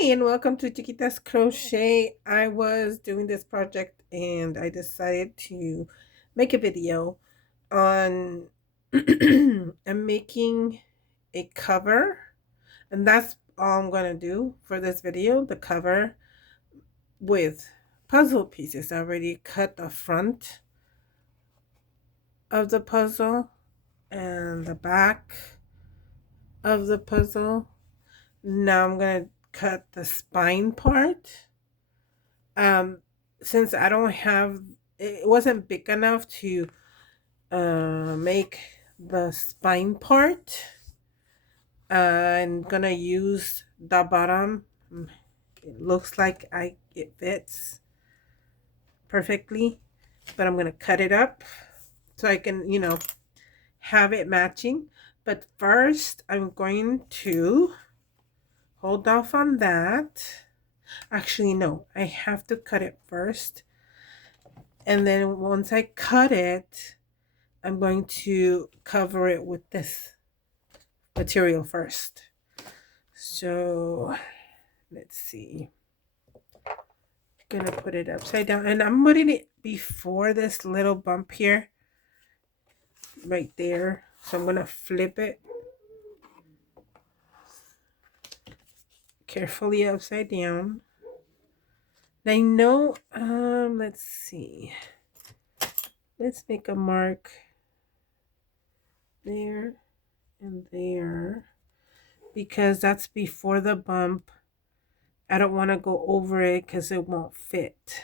Hi, and welcome to Chiquita's Crochet. I was doing this project and I decided to make a video on I'm making a cover, and that's all I'm going to do for this video, the cover with puzzle pieces. I already cut the front of the puzzle and the back of the puzzle. Now I'm going to cut the spine part. Um, since I don't have, it wasn't big enough to make the spine part. I'm gonna use the bottom. It looks like it fits perfectly, but I'm gonna cut it up so I can, have it matching. But first, I'm going to hold off on that. Actually, no, I have to cut it first. And then once I cut it, I'm going to cover it with this material first. So let's see. I'm gonna put it upside down, and I'm putting it before this little bump here, right there. So I'm gonna flip it carefully upside down. And I know, let's see. Let's make a mark there and there because that's before the bump. I don't want to go over it because it won't fit.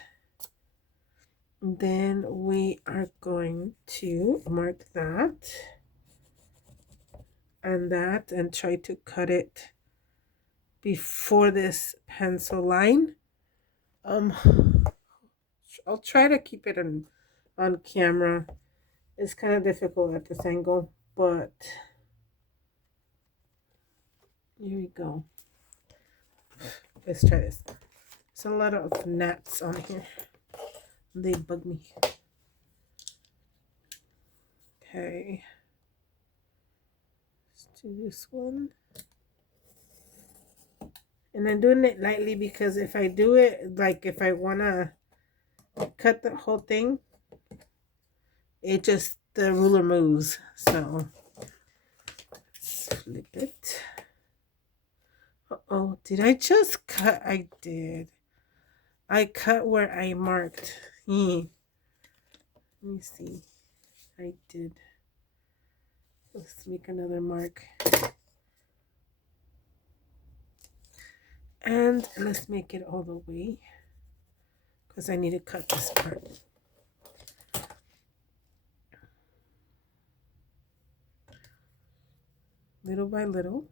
Then we are going to mark that and try to cut it before this pencil line. I'll try to keep it on camera. It's kind of difficult at this angle, but here we go. Let's try this. There's a lot of gnats on here. They bug me. Okay. Let's do this one. And I'm doing it lightly because if I do it, like if I want to cut the whole thing, the ruler moves. So let's flip it. Uh-oh, did I just cut? I did. I cut where I marked. Let me see. I did. Let's make another mark. And let's make it all the way because I need to cut this part. Little by little.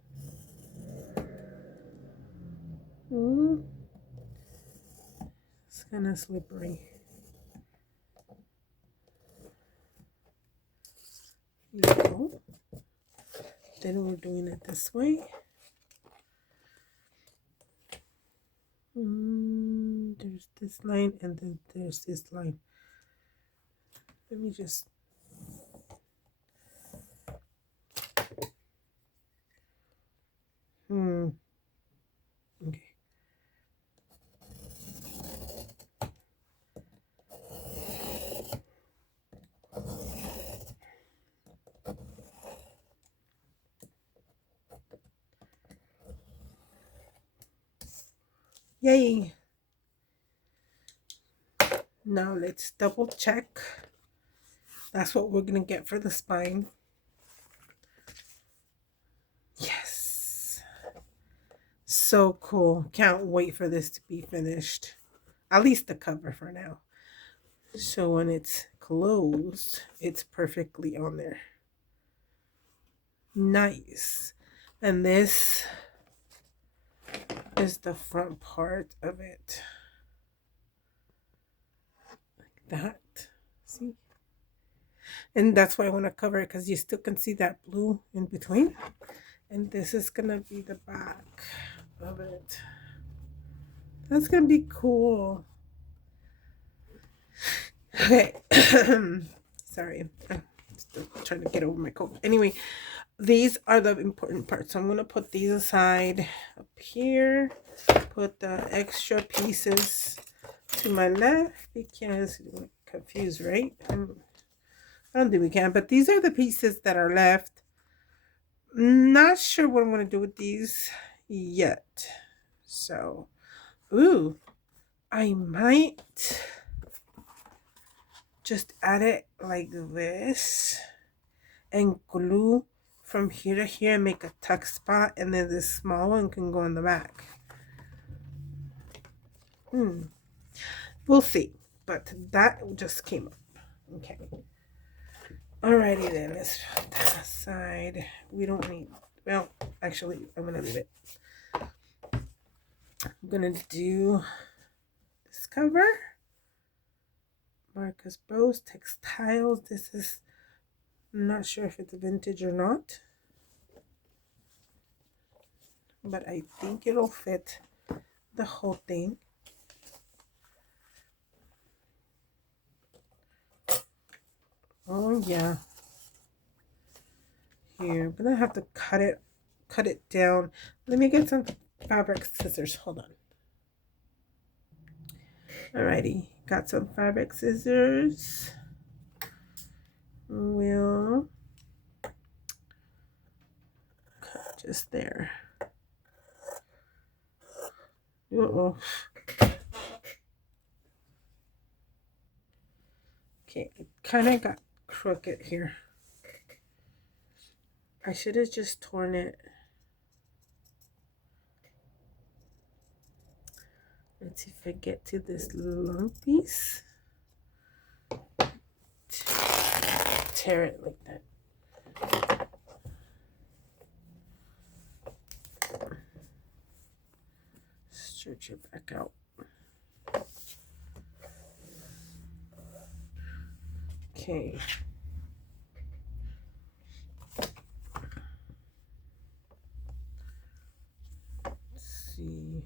It's kind of slippery. There you go. Then we're doing it this way. There's this line and then there's this line. Let me just okay. Yay. Now let's double check. That's what we're going to get for the spine. Yes. So cool. Can't wait for this to be finished. At least the cover for now. So when it's closed, it's perfectly on there. Nice. And this is the front part of it. Like that. See? And that's why I want to cover it because you still can see that blue in between. And this is going to be the back of it. That's going to be cool. Okay. Sorry. I'm still trying to get over my cold. Anyway, these are the important parts. So I'm going to put these aside up here. Put the extra pieces to my left because we're confused, right? I don't think we can, but these are the pieces that are left. Not sure what I'm going to do with these yet. So, ooh, I might just add it like this and glue from here to here and make a tuck spot, and then this small one can go in the back. We'll see, but that just came up. Okay. Alrighty then, let's put that aside. We don't need, well, actually, I'm gonna leave it. I'm gonna do this cover. Marcus Bros Textiles. This is, I'm not sure if it's vintage or not, but I think it'll fit the whole thing. Oh yeah. Here, I'm gonna have to cut it down. Let me get some fabric scissors. Hold on. Alrighty, got some fabric scissors. We'll cut just there. Uh-oh. Okay, it kind of got crooked here. I should have just torn it. Let's see if I get to this long piece. Tear it like that. Stretch it back out. Okay. Let's see.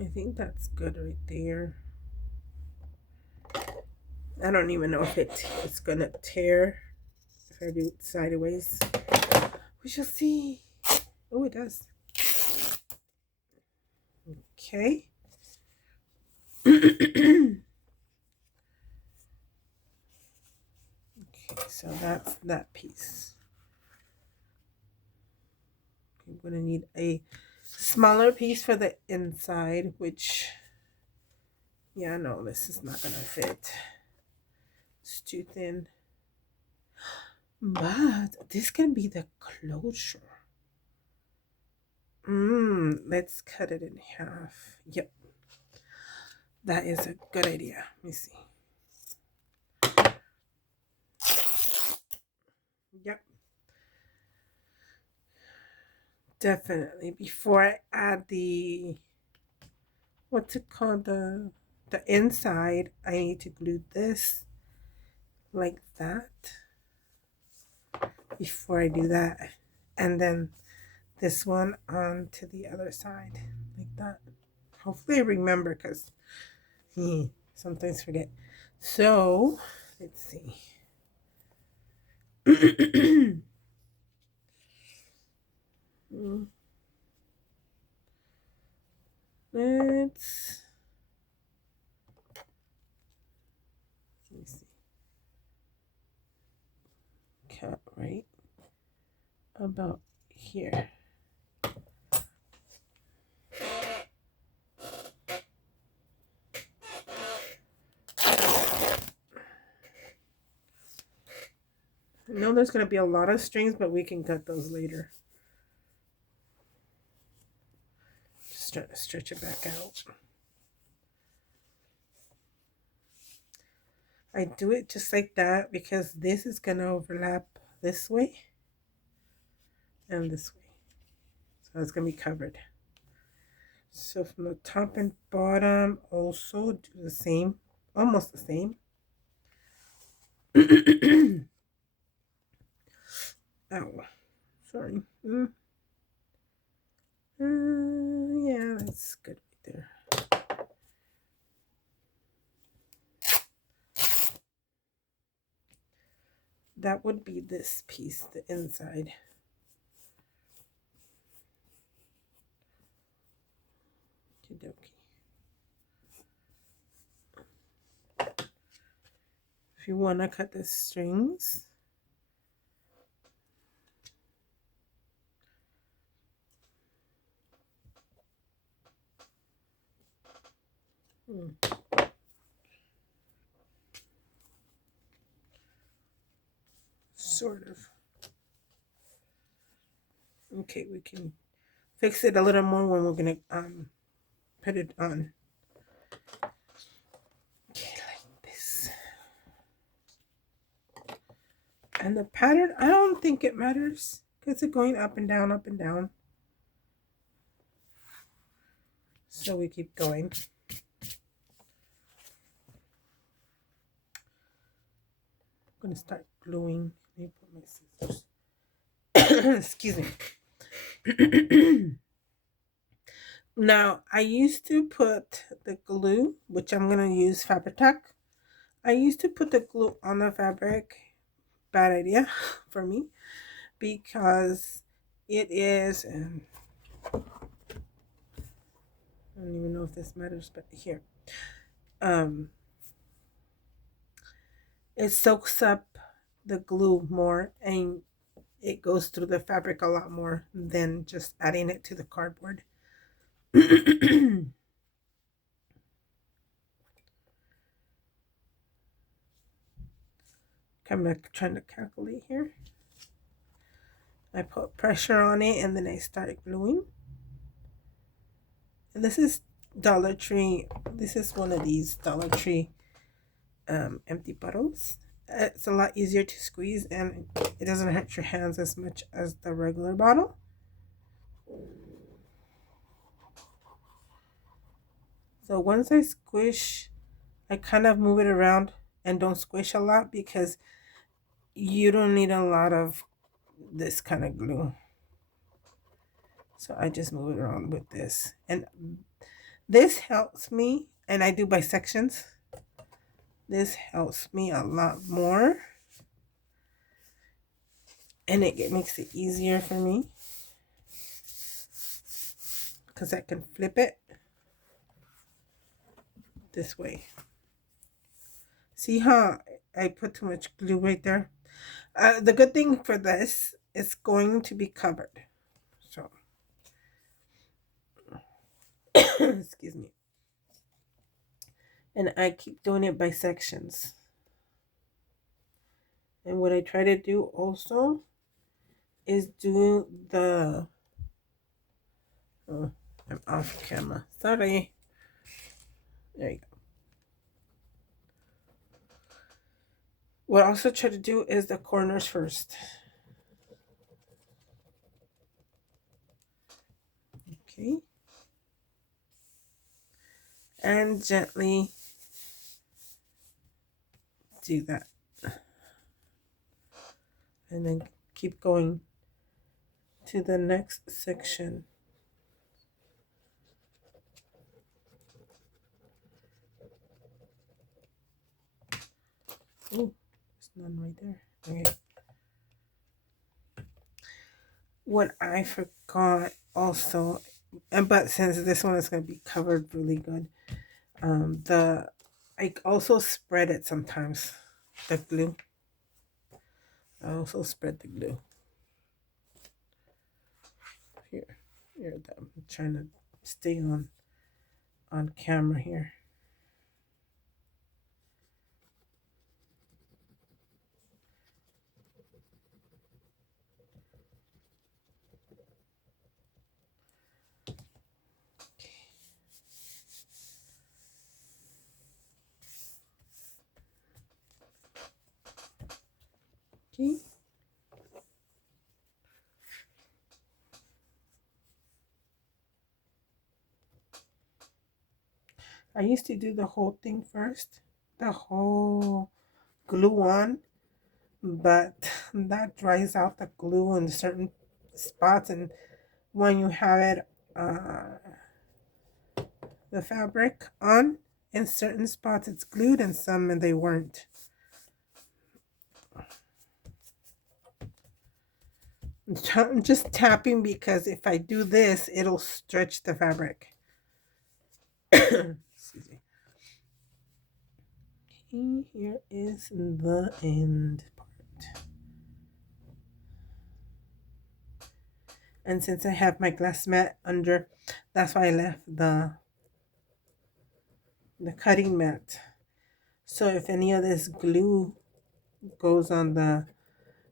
I think that's good right there. I don't even know if it's gonna tear if I do it sideways. We shall see. Oh, it does. Okay. Okay, so that's that piece. I'm going to need a smaller piece for the inside, which, yeah, no, this is not going to fit. It's too thin. But this can be the closure. Let's cut it in half. Yep. That is a good idea. Let me see. Yep. Definitely. Before I add the, what's it called? The inside, I need to glue this like that before I do that. And then this one onto the other side like that. Hopefully I remember, because sometimes forget. So let's see. Let's let me see. Cut right about here. I know there's going to be a lot of strings, but we can cut those later. Just trying to stretch it back out. I do it just like that because this is going to overlap this way and this way. So it's going to be covered. So from the top and bottom, also do the same, almost the same. Oh, sorry. Yeah, that's good right there. that would be this piece, the inside. Okey-dokey. If you want to cut the strings, sort of. Okay, we can fix it a little more when we're gonna put it on. Okay, like this. And the pattern, I don't think it matters because it's going up and down, up and down. So we keep going. I'm gonna start gluing. Let me put my scissors. Excuse me. Now, I used to put the glue, which I'm going to use Fabri-Tac. I used to put the glue on the fabric. Bad idea for me because it is, I don't even know if this matters, but here. It soaks up the glue more and it goes through the fabric a lot more than just adding it to the cardboard. I'm trying to calculate here. I put pressure on it and then I start gluing. And this is Dollar Tree. This is one of these Dollar Tree empty bottles. It's a lot easier to squeeze and it doesn't hurt your hands as much as the regular bottle. So once I squish, I kind of move it around and don't squish a lot because you don't need a lot of this kind of glue. So I just move it around with this. And this helps me, and I do by sections. This helps me a lot more. And it makes it easier for me. Because I can flip it this way. See how I put too much glue right there? The good thing for this, it's going to be covered. So, excuse me. And I keep doing it by sections. And what I try to do also is do the... Oh, I'm off camera. Sorry. There you go. What I also try to do is the corners first. Okay. And gently do that. And then keep going to the next section. Oh, there's none right there. Okay. What I forgot also, but since this one is going to be covered really good, I also spread it sometimes, the glue. I also spread the glue. Here, I'm trying to stay on camera here. Okay. I used to do the whole thing first, the whole glue on, but that dries out the glue in certain spots, and when you have it, the fabric on, in certain spots it's glued and some and they weren't. I'm just tapping because if I do this, it'll stretch the fabric. Excuse me. Okay, here is the end part. And since I have my glass mat under, that's why I left the cutting mat. So if any of this glue goes on the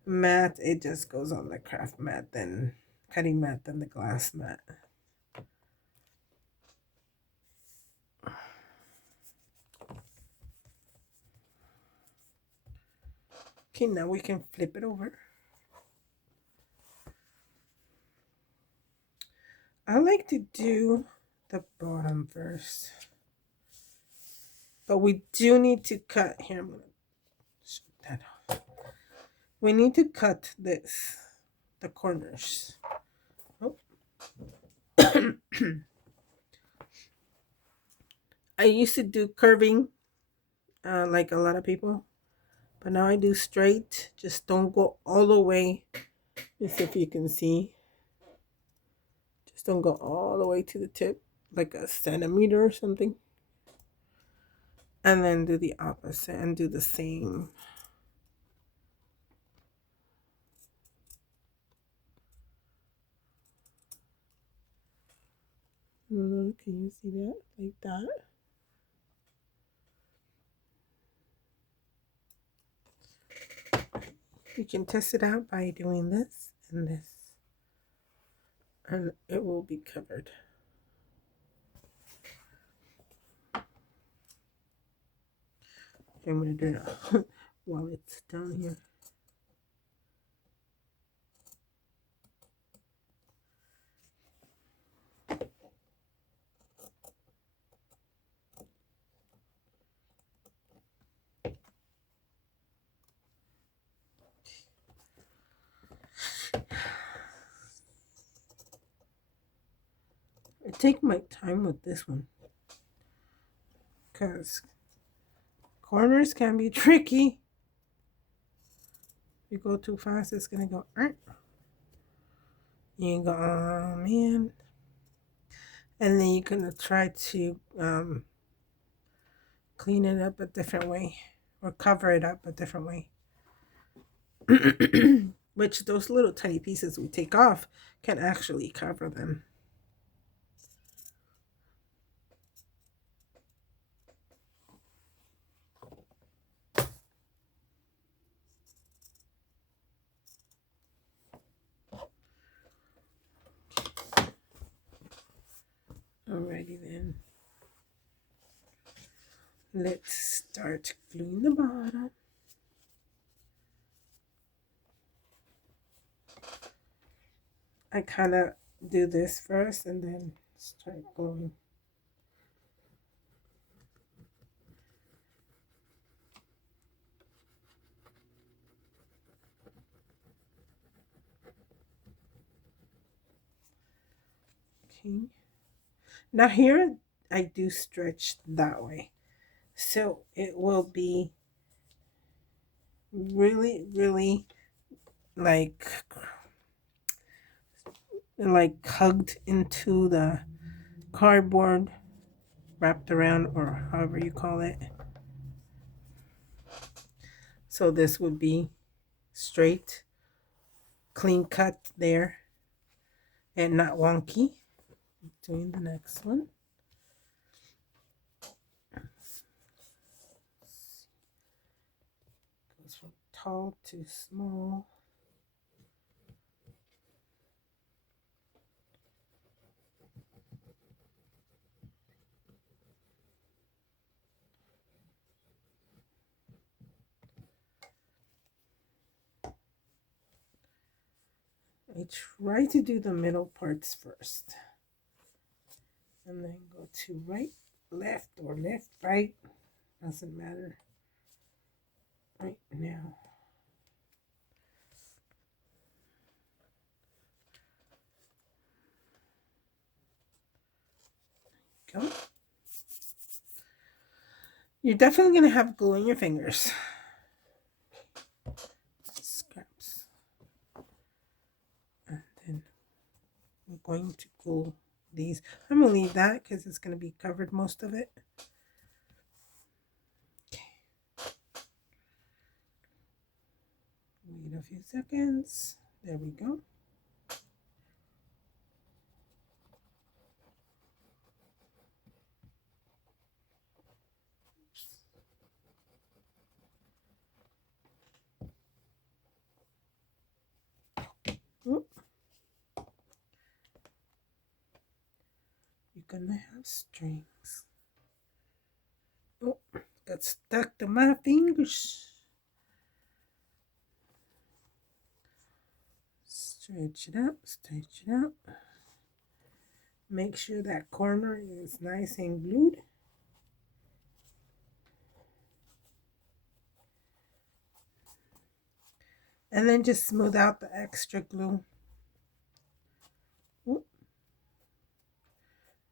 mat, it just goes on the craft mat, then cutting mat, then the glass mat. Okay, now we can flip it over. I like to do the bottom first. But we do need to cut here. I'm going to show that off. We need to cut this, the corners. Oh. I used to do curving like a lot of people. But now I do straight. Just don't go all the way. Let's see if you can see. Just don't go all the way to the tip, like a centimeter or something. And then do the opposite and do the same. Can you see that? Like that. You can test it out by doing this and this. And it will be covered. I'm going to do it while it's down here. I take my time with this one because corners can be tricky. If you go too fast, it's going to go, you go, oh man. And then you're going to try to clean it up a different way or cover it up a different way. Which those little tiny pieces we take off can actually cover them. Alrighty then. Let's start gluing the bottom. I kind of do this first and then start gluing. Okay. Now here I do stretch that way. So it will be really, really like hugged into the cardboard, wrapped around, or however you call it. So this would be straight, clean cut there, and not wonky. Doing the next one. Goes from tall to small. I try to do the middle parts first. And then go to right, left, or left, right. Doesn't matter. Right now. Go. You're definitely going to have glue in your fingers. Scraps. going to glue these. I'm going to leave that because it's going to be covered most of it. Okay. Wait a few seconds. There we go. You're gonna have strings. Oh, got stuck to my fingers. Stretch it out, stretch it out. Make sure that corner is nice and glued. And then just smooth out the extra glue.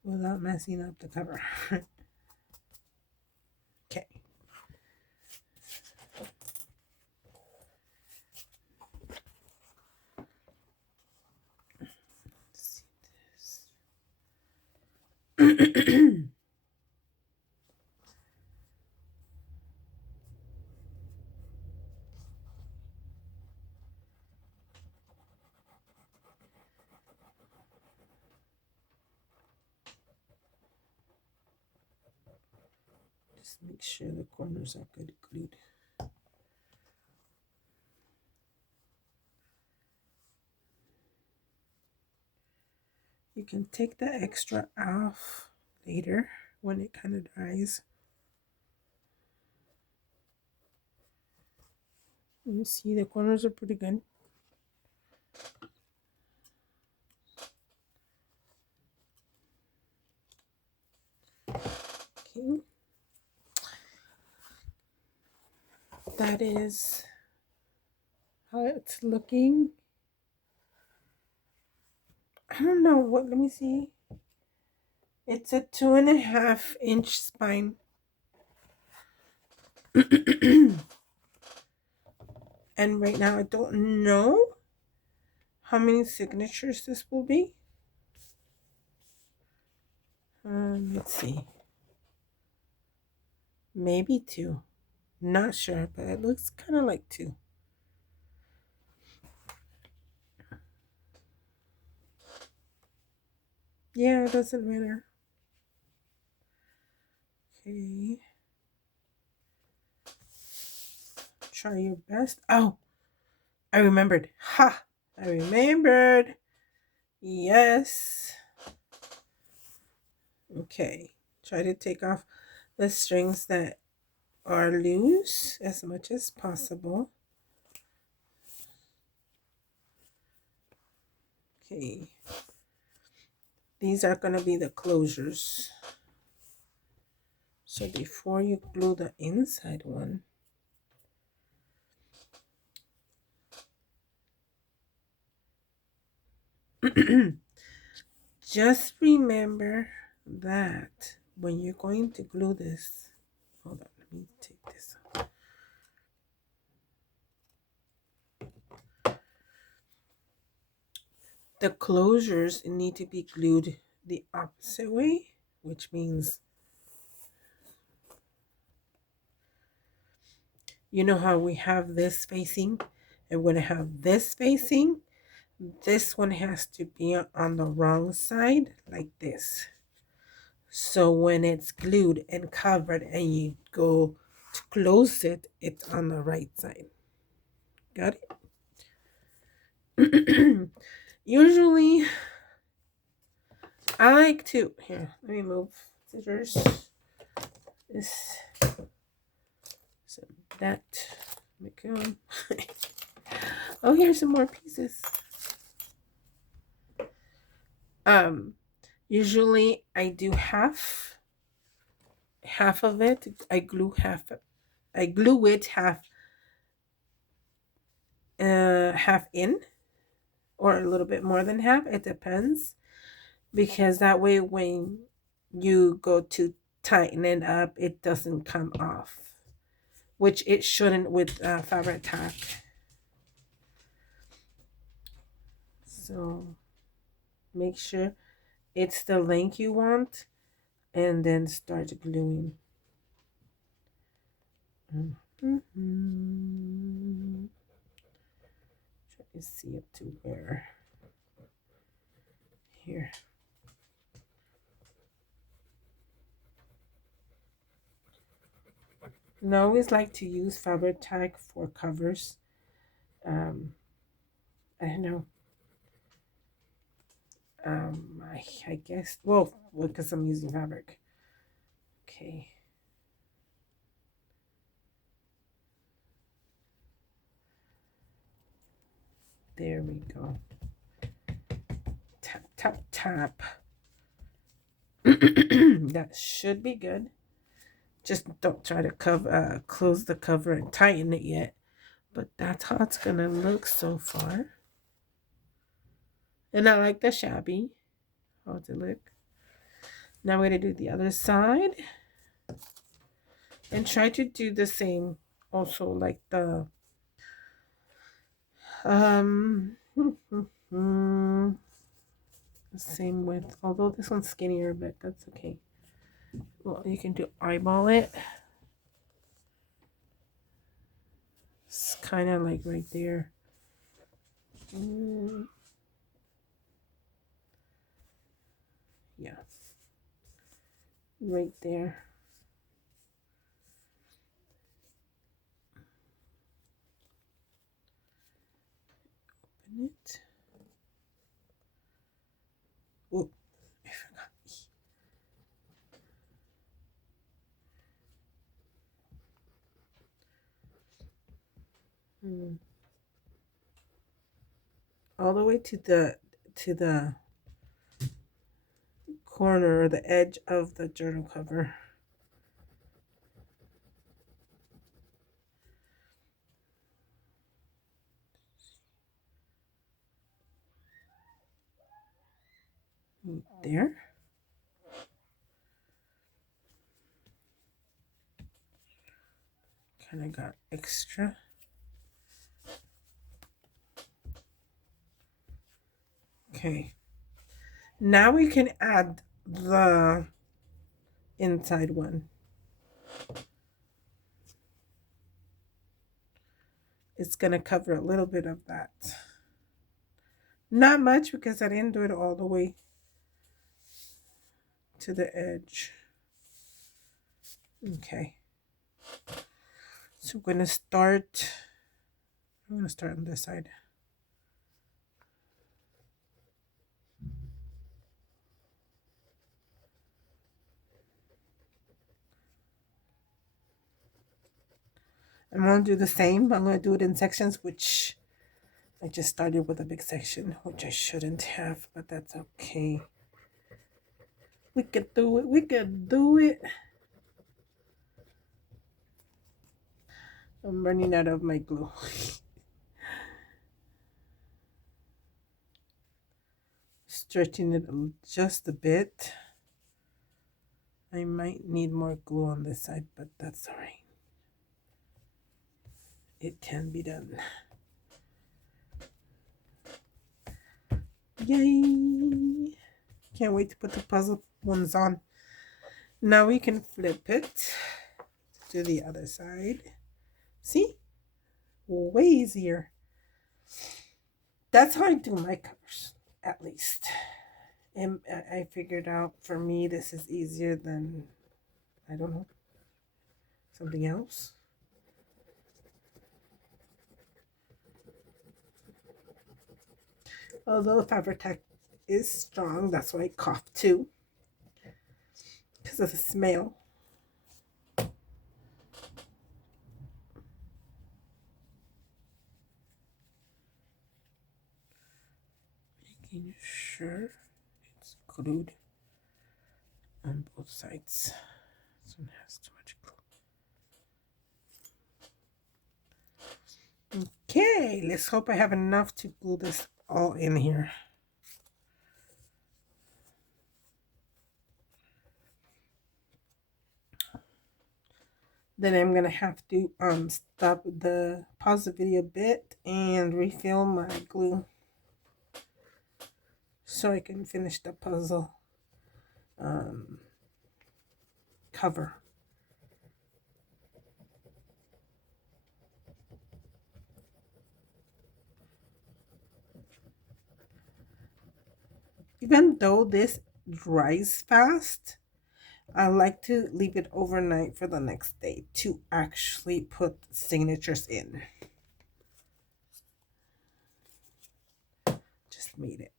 Without messing up the cover. Okay. Let's see this. Just make sure the corners are good glued. You can take the extra off later when it kind of dries. You see the corners are pretty good. Okay. That is how it's looking. I don't know what, let me see. It's a 2.5-inch spine. And right now I don't know how many signatures this will be. Let's see. Maybe 2. Not sure, but it looks kind of like 2. Yeah, it doesn't matter. Okay. Try your best. Oh, I remembered. Ha! I remembered. Yes. Okay. Try to take off the strings that are loose as much as possible. Okay. These are going to be the closures. So before you glue the inside one, just remember that when you're going to glue this, hold on, let me take this off. The closures need to be glued the opposite way, which means, you know how we have this facing and we're going to have this facing? This one has to be on the wrong side, like this. So when it's glued and covered and you go to close it, it's on the right side. Got it? Usually, I like to, here, let me move scissors. This, so that, make it oh, here's some more pieces. Usually I do half of it. I glue it half in, or a little bit more than half. It depends, because that way when you go to tighten it up, it doesn't come off, which it shouldn't with Fabri-Tac. So Make sure it's the length you want, and then start gluing. Try to see up to where. Here. And I always like to use Fabri-Tac for covers. I don't know. I guess, well, because I'm using fabric. Okay. There we go. Tap, tap, tap. That should be good. Just don't try to close the cover and tighten it yet. But that's how it's going to look so far. And I like the shabby. How does it look? Now we're going to do the other side. And try to do the same also, like the same width, although this one's skinnier, but that's okay. Well, you can do eyeball it. It's kind of like right there. Yeah, right there. Open it. Oh, I forgot. All the way to the corner or the edge of the journal cover. Right there. Kind of got extra. Okay. Now we can add the inside one. It's going to cover a little bit of that. Not much because I didn't do it all the way to the edge. Okay. So I'm going to start on this side. I'm going to do the same. I'm going to do it in sections, which I just started with a big section, which I shouldn't have, but that's okay. We could do it. We could do it. I'm running out of my glue. Stretching it just a bit. I might need more glue on this side, but that's all right. It can be done. Yay! Can't wait to put the puzzle ones on. Now we can flip it to the other side. See? Way easier. That's how I do my covers, at least. And I figured out for me this is easier than, I don't know, something else. Although Fabri-Tac is strong, that's why I cough too, because of the smell. Making sure it's glued on both sides. This one has too much glue. Okay, let's hope I have enough to glue this all in here. Then I'm gonna have to pause the video a bit and refill my glue. so I can finish the puzzle cover. Even though this dries fast, I like to leave it overnight for the next day to actually put signatures in. Just made it.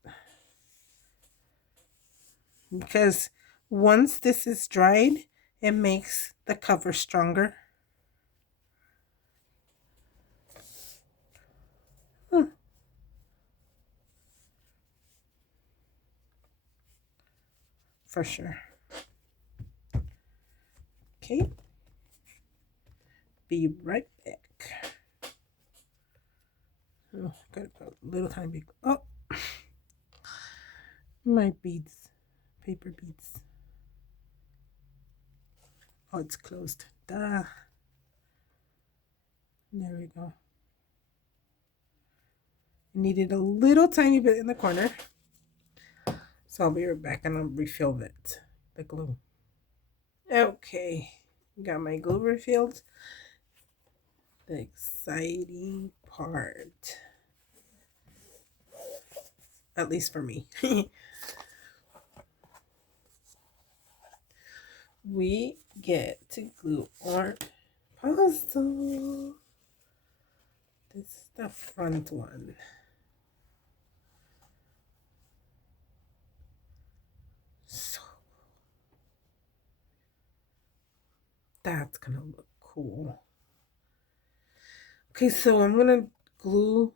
Because once this is dried, it makes the cover stronger. For sure. Okay. Be right back. Oh, gotta put a little tiny bit. Oh, my beads, paper beads. Oh, it's closed. Duh. There we go. Needed a little tiny bit in the corner. So I'll be right back and I'll refill it, the glue. Okay, got my glue refilled. The exciting part, at least for me. We get to glue our puzzle. This is the front one. So that's gonna look cool. Okay, so I'm gonna glue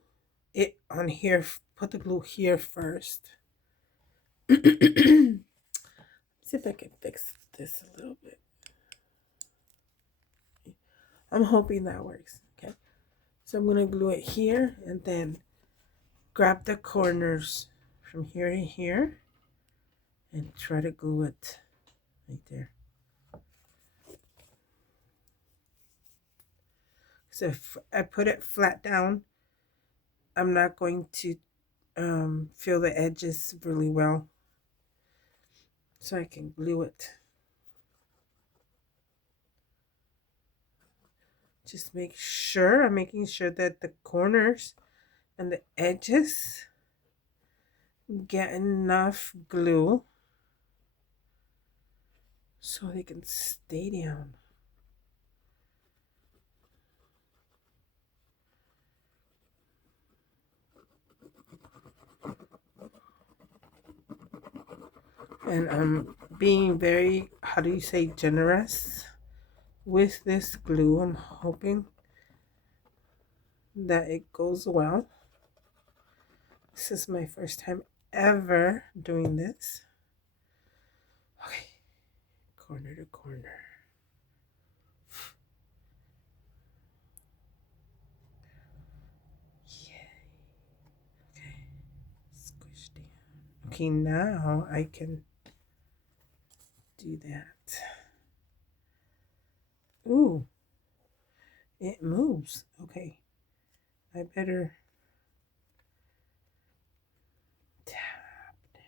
it on here. Put the glue here first. See if I can fix this a little bit. I'm hoping that works. Okay, so I'm gonna glue it here and then grab the corners from here to here and try to glue it right there. So if I put it flat down, I'm not going to feel the edges really well. So I can glue it. Just make sure, I'm making sure that the corners and the edges get enough glue so they can stay down. And I'm being very, how do you say, generous with this glue. I'm hoping that it goes well. This is my first time ever doing this. Okay, corner to corner. Yay. Okay, squish down. Okay, now I can do that. Ooh, it moves. Okay, I better tap down.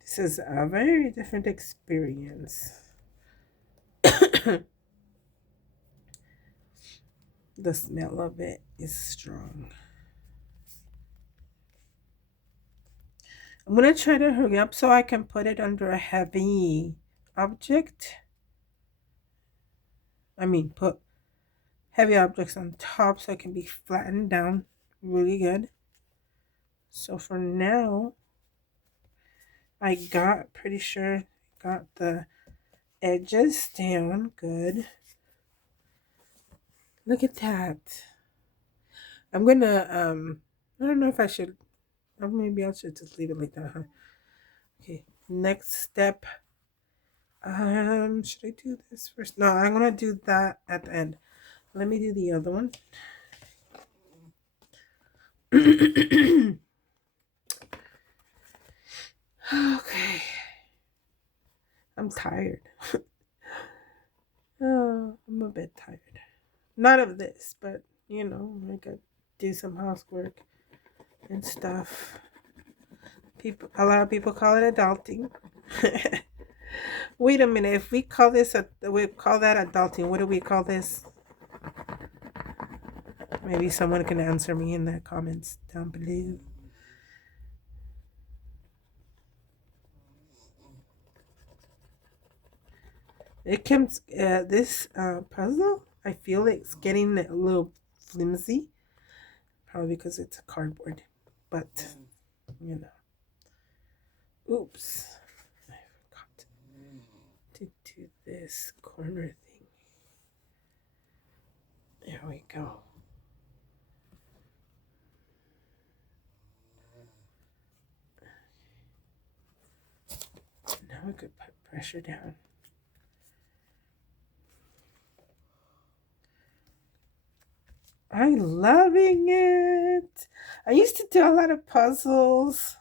This is a very different experience. The smell of it is strong. I'm going to try to hurry up so I can put it under a heavy object. I mean, put heavy objects on top so it can be flattened down really good. So for now, I got, pretty sure, got the edges down good. Look at that. I'm gonna, I don't know if I should, or maybe I should just leave it like that, huh? Okay, next step. Should I do this first? No, I'm gonna do that at the end. Let me do the other one. Okay. I'm tired. Oh, I'm a bit tired. Not of this, but you know, I could do some housework and stuff. A lot of people call it adulting. Wait a minute. If we call that adulting. What do we call this? Maybe someone can answer me in the comments down below. It comes. This puzzle. I feel it's getting a little flimsy. Probably because it's a cardboard. But you know. Oops. I forgot to do this corner thing. There we go. Now we could put pressure down. I'm loving it. I used to do a lot of puzzles.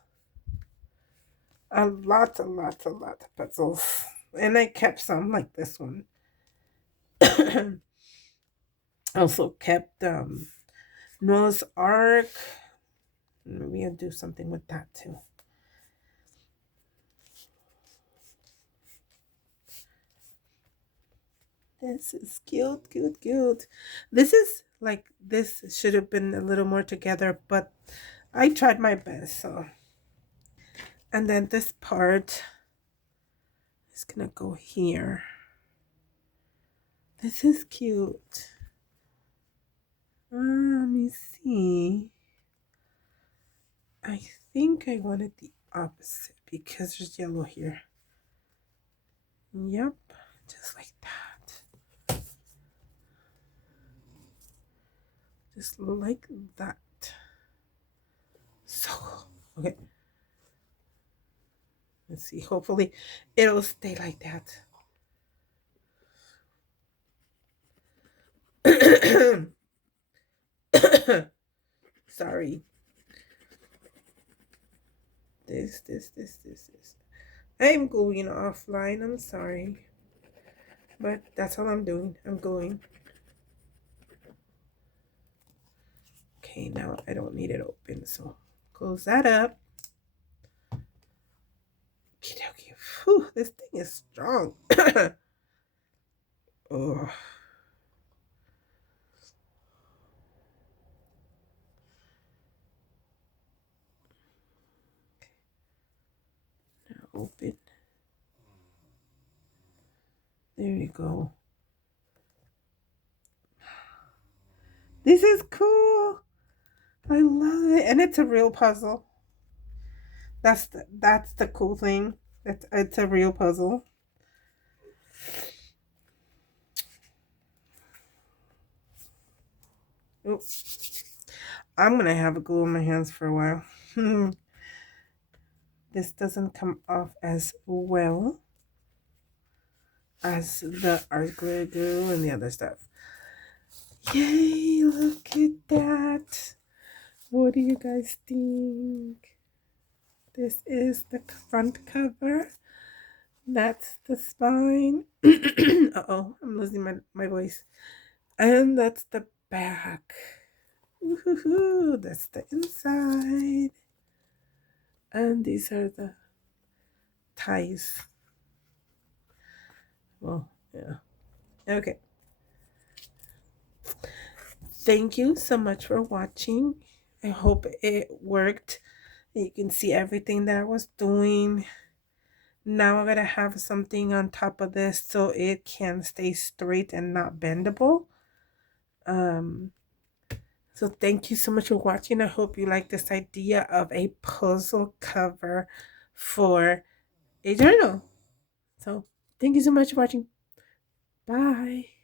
A lot of puzzles. And I kept some like this one. Also kept Noah's Ark. Maybe I'll do something with that too. This is cute, cute, cute. This is like, this should have been a little more together, but I tried my best. So, and then this part is gonna go here. This is cute. Let me see. I think I wanted the opposite because there's yellow here. Yep, just like that. Just like that. So, okay. Let's see. Hopefully, it'll stay like that. Sorry. This. I'm going offline. I'm sorry. But that's all I'm doing. I'm going. Okay, now I don't need it open. So close that up. Okay. Whew, this thing is strong. Oh. Now open. There you go. This is cool. I love it. And it's a real puzzle. That's the cool thing. It's a real puzzle. Oops. I'm gonna have a glue in my hands for a while. This doesn't come off as well as the art glue and the other stuff. Yay, look at that. What do you guys think? This is the front cover. That's the spine. Uh-oh, I'm losing my voice. And that's the back. Woo-hoo-hoo. That's the inside. And these are the ties. Well, yeah. Okay. Thank you so much for watching. I hope it worked. You can see everything that I was doing. Now I'm going to have something on top of this so it can stay straight and not bendable. So thank you so much for watching. I hope you like this idea of a puzzle cover for a journal. So thank you so much for watching. Bye.